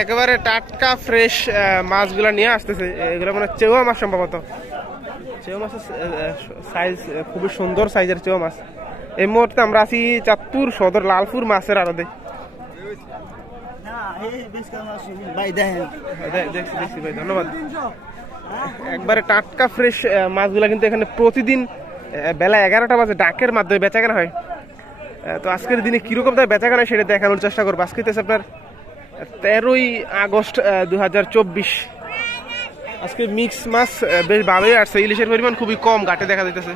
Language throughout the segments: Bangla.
একেবারে টাটকা ফ্রেশ মাছগুলো নিয়ে আসতেছে। এগুলো মানে চেওয়া মাছ সম্ভবত। চেওয়া মাছের সাইজ খুবই সুন্দর সাইজের চেওয়া মাছ। এই মুহূর্তে আমরা আছি চাঁদপুর সদর লালপুর মাছের আড়তে। দেখছি ভাই, ধন্যবাদ। একবারে টাটকা ফ্রেশ মাছগুলা কিন্তু এখানে প্রতিদিন বেলা 11টা বাজে ডাকের মাধ্যমে বেচাকেনা হয়। তো আজকের দিনে কিরকম তার বেচাকেনা সেটা দেখানোর চেষ্টা করবো। আজকে আপনার 13ই আগস্ট 2024। আজকে মিক্স মাছ বেশ ভালোই আসছে। ইলিশের পরিমাণ খুবই কম ঘাটে দেখা যাইতেছে।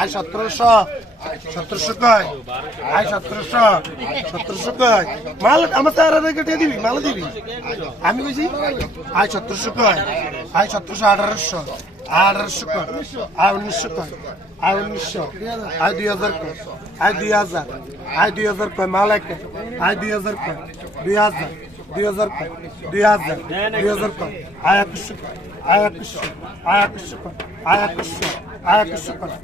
আই 1700 কয়, আই 1700 কয়। মাল আমার তার কেটে দিবি, মাল দিবি। আমি কইছি আই 1700 কয়, আই 1700, 1800 কয়, আই 1900 কয়, আই 1900, আই 2000 কয়, আই 2000, আই 2000 কয়। মাল একটা আই 2000 কয়, 2000, 2000 কয়, 2000, 2000 কয়, আই 2100 কয়, আই 2100, আই 2100 কয়, আই 2100, আই 2100 কয়,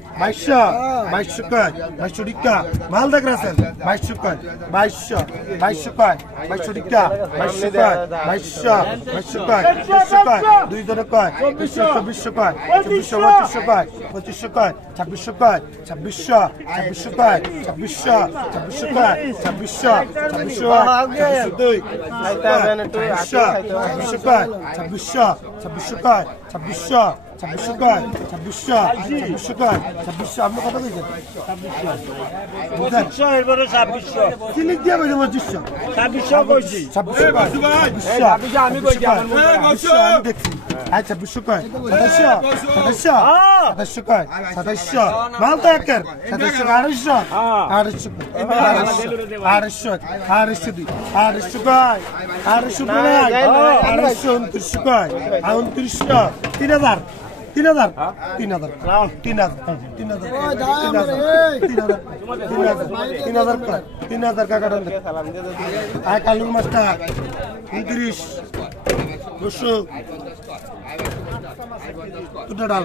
2200 কয়, 2200 টিকা। মাল দেখ রাখেন 2200 কয়, 2200 কয়, 2200 টিকা, 2200 কয়, 2200 কয়, 2200 কয়, 2 জন কয়, 2400 কয়, 2400 কয়, 2500 কয়, 2600 কয়, 2600 কয়, 2600 কয়, 2600 2, 2600 কয়, 2600 কয়, 2600 কয়, 2600 কয়, 2600। আপনি কত কইছেন? 2600 এরপরে 2600 সিলিক দিয়ে কইছে 2500, 2600 কইছি, 2600 কয়, 2600 আমি কইছি, আমি দেখছি। আচ্ছা 2600 কয়, 2700 কয়, 2700 মাল তো একের 2700, 2800 কয়, 2800 কয়, 2900, 3000, 3000, 3000, 3000 কাকা দেন। আয় কালুর মাছটা 29, 200, তুটা ডাল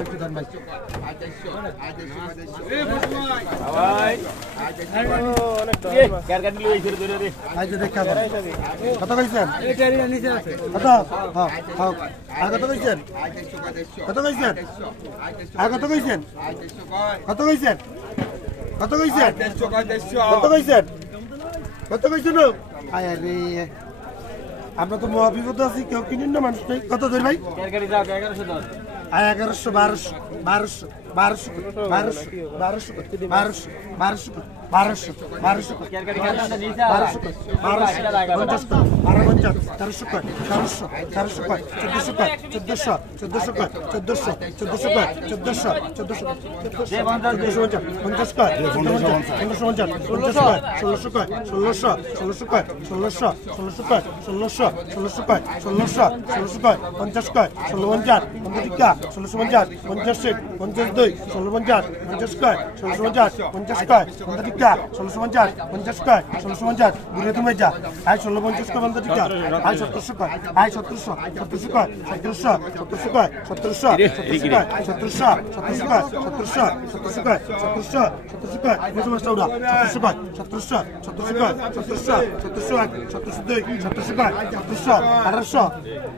একটু দাম ভাই। কত কইছেন? কত? কত কইছেন? কত কইছেন? কত কইছেন? কত কইছেন? কত কইছেন? কত কইছেন? কত কইছেন? আয় রে আমরা তো মহাবিপদ আছি, কেউ কিনেন না মানুষ নেই। কত ধর ভাই? 1100, 1200, 1200, 1200, 1200, 1200, 1200, 1200, 1200, 1200, 1650, 1650, 1650, 1650, 1650, 1650, 1650, 1650, 1650, টিকা আই 1700 কয় আই 1700 1700 কয় 1700 1700 কয় 1700 1700 কয় 1700 1700 কয় 1700 1700 কয় 1700 1700 কয় বুঝো মাস্টার উড়া 1700 কয় 1700 1700 কয় 1700 1700 1702 1700 কয় 1700 1800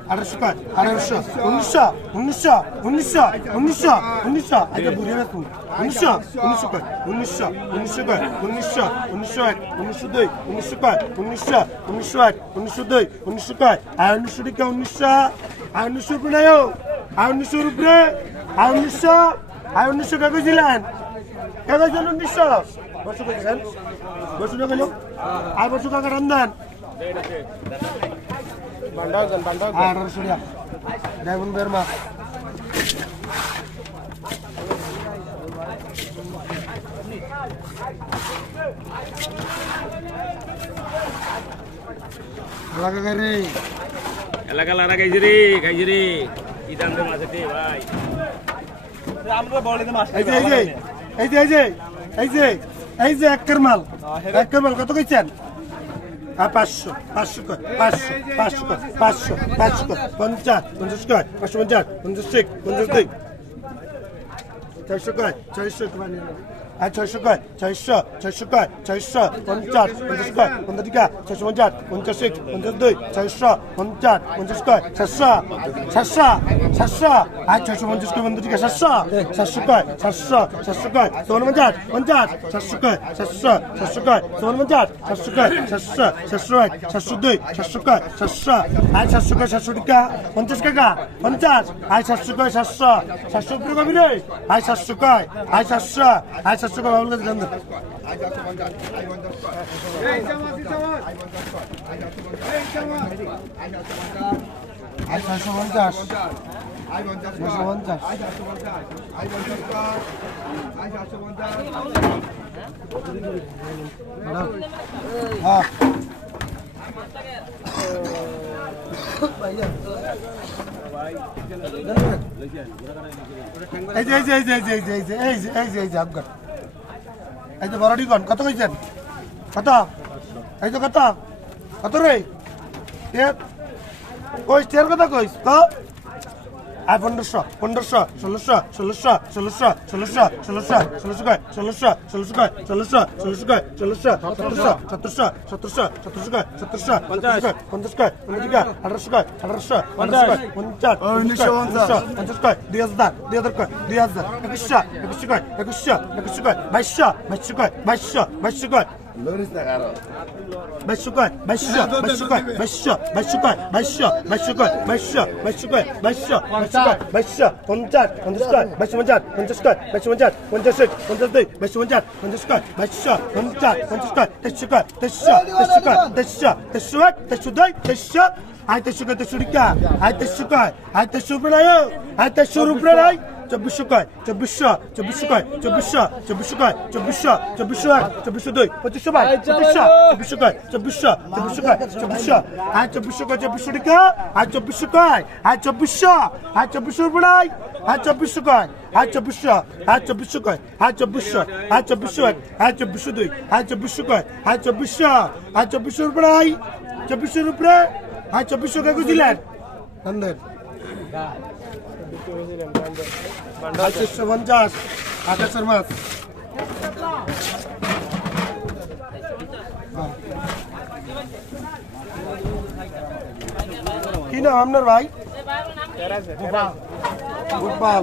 1800 কয় 1800 1900 1900 1900 1900 1900 আগে বুড়িয়ে রাখুন 1900 1900 কয় 1900 1900 কয় 1900 1901 1902 1900 কয় 1900 1901 1902 1900 কয় আর 1900 টিকা 1900 আর 1900 উপরে নাও আর 1900 উপরে আর 1900 আর 1900 কাগজ দিলেন কাগজ দিলেন 1900 বসু কইছেন বসু না গেল আর বসু কাকা রামদান বান্ডাও যান বান্ডাও আর 1800 টাকা ডায়মন্ড বের মাছ লাগা রে এলাকা লারা খাইছে রে কি দাম দাম আছে রে ভাই আমরা বড়িতে মাছ এই যে এই যে একের মাল কত কইছেন 500 500 কয় 500 500 কয় 500 500 কয় 50 50 কয় 550 50 52 400 কয় 400 তোমার আর 600 কয় 400 600 কয় 400 50 50 কয় 50 টিকা 650 50 52 400 50 50 কয় 700 700 আর 650 কয় 50 টিকা 700 700 কয় 700 700 কয় 50 50 700 কয় 700 700 কয় 50 700 কয় 700 700 702 700 কয় 700 আর 700 কয় 700 টিকা 50 টাকা 50 আর 700 কয় 700 700 উপরে কবি রে আর 700 কয় আর 700 আর 700 কয় বাবুল কাছে জান আর 750 হ্যাঁ এই যে বড় ডিগন কত কইছেন কত এই তো কত কত রে কইস তের কথা কইস ক আর 1500 1500 1600 1600 1600 1600 1600 1600 কয় 1600 1600 কয় 1600 1600 কয় 1600 1700 1700 1700 কয় 1700 50 কয় 50 কয় 1800 কয় 1800 50 কয় 50 50 কয় 2000 2000 কয় 2000 2100 2100 কয় 2100 2100 কয় 2200 2200 কয় 2200 2200 কয় Lunes de agarro. Baixo coi, baixo coi, baixo coi, baixo coi, baixo, baixo, contar, coi, baixo manjar, coi, baixo manjar, 52, baixo manjar, coi, baixo, contar, coi, deixo coi, deixo doi, deixo, ai deixo coi, deixo rica, ai deixo coi, ai deixo praia, ai deixo rupraia. 2400 কয় 2400 কয় 2400 কয় 2400 1 2402 2500 ভাই 2400 কয় 2400 কয় 2400 আর 2400 কয় 2400 টাকা আর 2400 কয় আর 2400 পড়াই আর 2400 কয় আর 2400 আর 2400 কয় আর 2400 আর 2400 আর 2402 আর 2400 কয় আর 2400 আর 2400 পড়াই 2400 উপরে আর 2400 কয় দিলেন আন্দার 750 আকাশের মাছ কি নাম আপনার ভাই গোপাল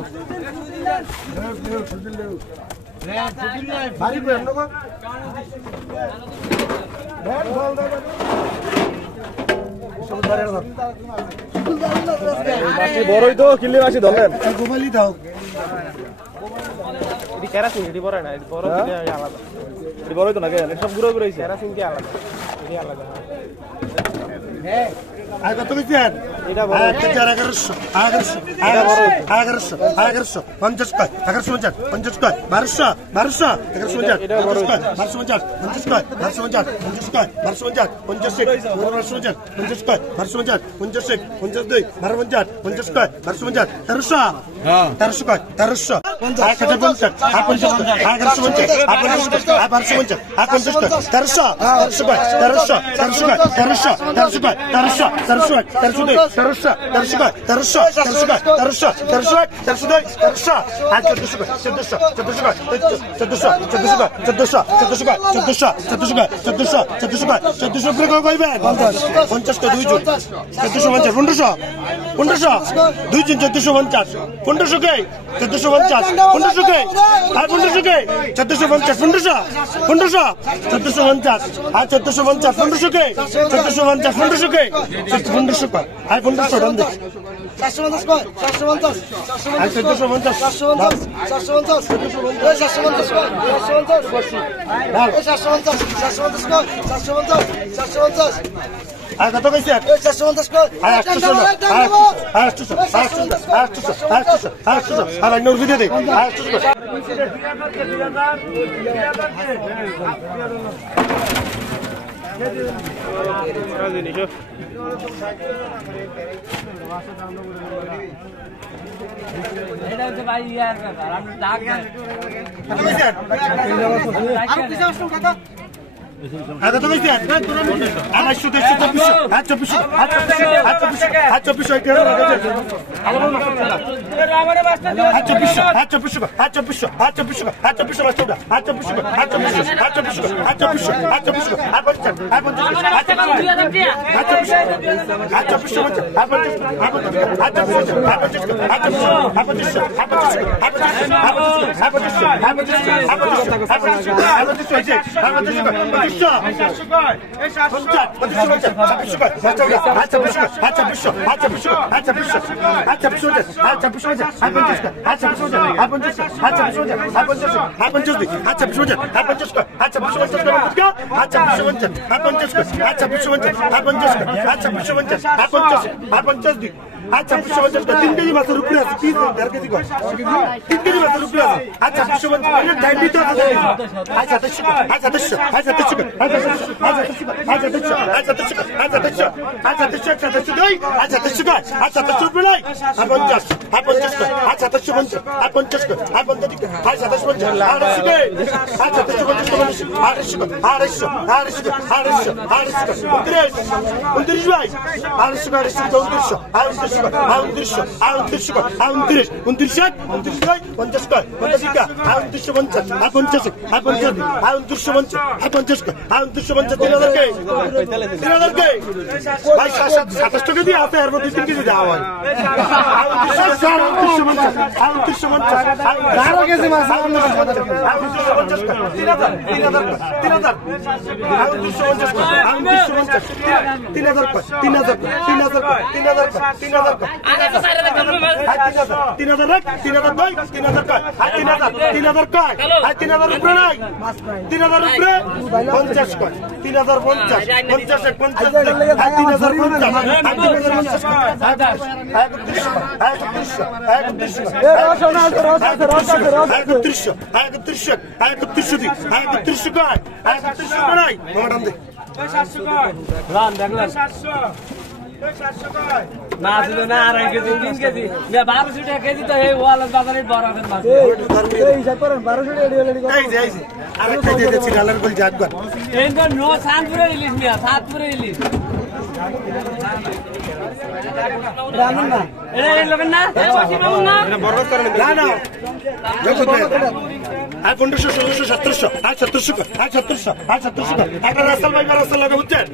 বড়ই তো কিনলে মাসি ধরলেন গোপালই দাও এটি কেরাসিন এটি বড় না এটি বড় আলাদা এটি বড়ই তো না সব গুঁড়ো গুঁড়ো কেরাসিন কি আলাদা এটি আলাদা হ্যাঁ আর কত কইছেন এটা বড় 1100 50 কয় 1150 50 কয় 1200 1150 1250 50 কয় 1250 50 কয় 1250 50 কয় 1250 50 52 1250 50 কয় 1250 1300 হ্যাঁ 1300 কয় 1300 1050 1150 1150 1250 1250 1300 আচ্ছা 3 কেজি মাছের উপরে আছে কি 1.5 কেজি কর 3 কেজি মাছের উপরে আছে আচ্ছা 250 টাইম দিতে আছে আচ্ছা 300 আচ্ছা 300 আচ্ছা 300 আচ্ছা 300 আচ্ছা 300 আচ্ছা 300 আচ্ছা 300 আচ্ছা 300 আচ্ছা 300 আচ্ছা 300 আচ্ছা 300 উপরে নাই 50 50 আচ্ছা 350 50 আচ্ছা 350 আচ্ছা 350 আড়াইশো ভাই 27 টাকা দিয়ে আছে এর মধ্যে 3 কেজি দেওয়া হয় 3 কেজি 1200 টাকা কেজি তো এই ওয়ালের বাজারে বড় আছে মাছ এই হিসাব করেন 1200 টাকা ডিলারি এই যে আরেকটা দিয়ে দিচ্ছি ডালার গোল জাতবার এই তো নো সানপুরে রিলিজ মিয়া সাতপুরে রিলিজ রামন না এই লোকের না এটা বরবাদ করেন না না যত আর 1500 1600 1700 আর 1700 আর 1700 আর 1700 একটা রাসেল ভাই রাসেল লাগা বুঝছেন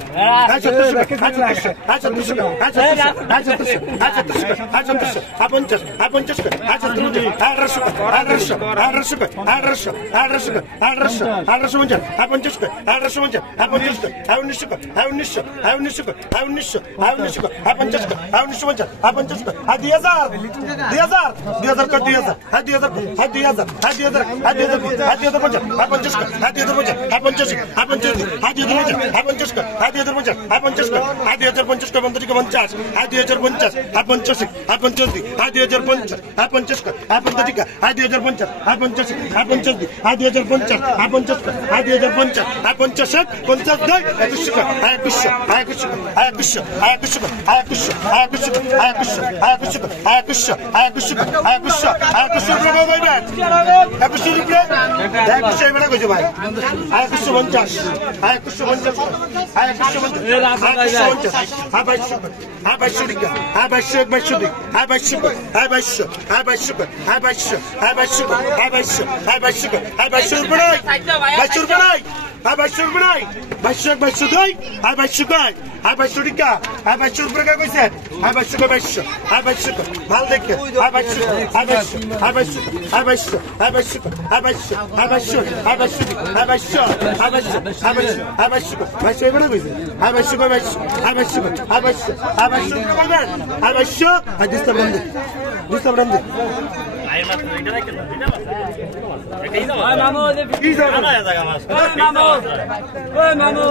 আর 1700 আর 1700 আর 1700 আর 1700 আর 1700 আর 1700 আর 50 আর 50 আর 1700 আর 1800 আর 1800 আর 1800 আর 1800 আর 1800 আর 50 আর 1800 আর 50 আর 1900 আর 1900 আর 1900 আর 1900 আর 1900 আর 50 আর 1950 আর 50 আর 2000 2000 কর 2000 আর 2000 আর 2000 আর 2000 আর 2000 50 আয় 50 টাকা আয় 2050 আয় 50 আয় 50 আয় 2050 আয় 50 আয় 2050 আয় 50 50 দুই 21 টাকা আয় 21 আয় 21 আয় 21 আয় 21 আয় 21 আয় 21 আয় 21 আয় 21 আয় 21 আয় 21 আয় 21 আয় 21 টাকা ভাই 21 রুপিয়া 21 এবারে কইছো ভাই আয় 2150 আয় 2150 আয় 2150 আয় 22 আয় 22 টাকা আয় 22 22 আয় 22 আয় 22 আয় 22 আয় 22 আয় 22 আয় 22 আয় 22 আয় 22 রুপিয়া 22 রুপিয়া আয় 22 রুপিয়া 22 22 দুই আয় 22 কয় আয় 22 টাকা আয় 22 রুপিয়া কইছেন আয় 22 22 আয় 22 মাল দেখে আয় 22 আয় 22 আয় 22 আয় 22 আয় 22 আয় 22 আয় 22 আয় 22 আয় 22 আয় 22 আয় 22 আয় 22 22 এবারে কইছেন আয় 22 কয় 22 আয় 22 আয় 22 আয় 22 রুপিয়া কইবেন আয় 22 আয় দিস্তাম রামদে আয় মাত্র এটা রাখেন না এটা ওই মামু কি জানো ওই মামু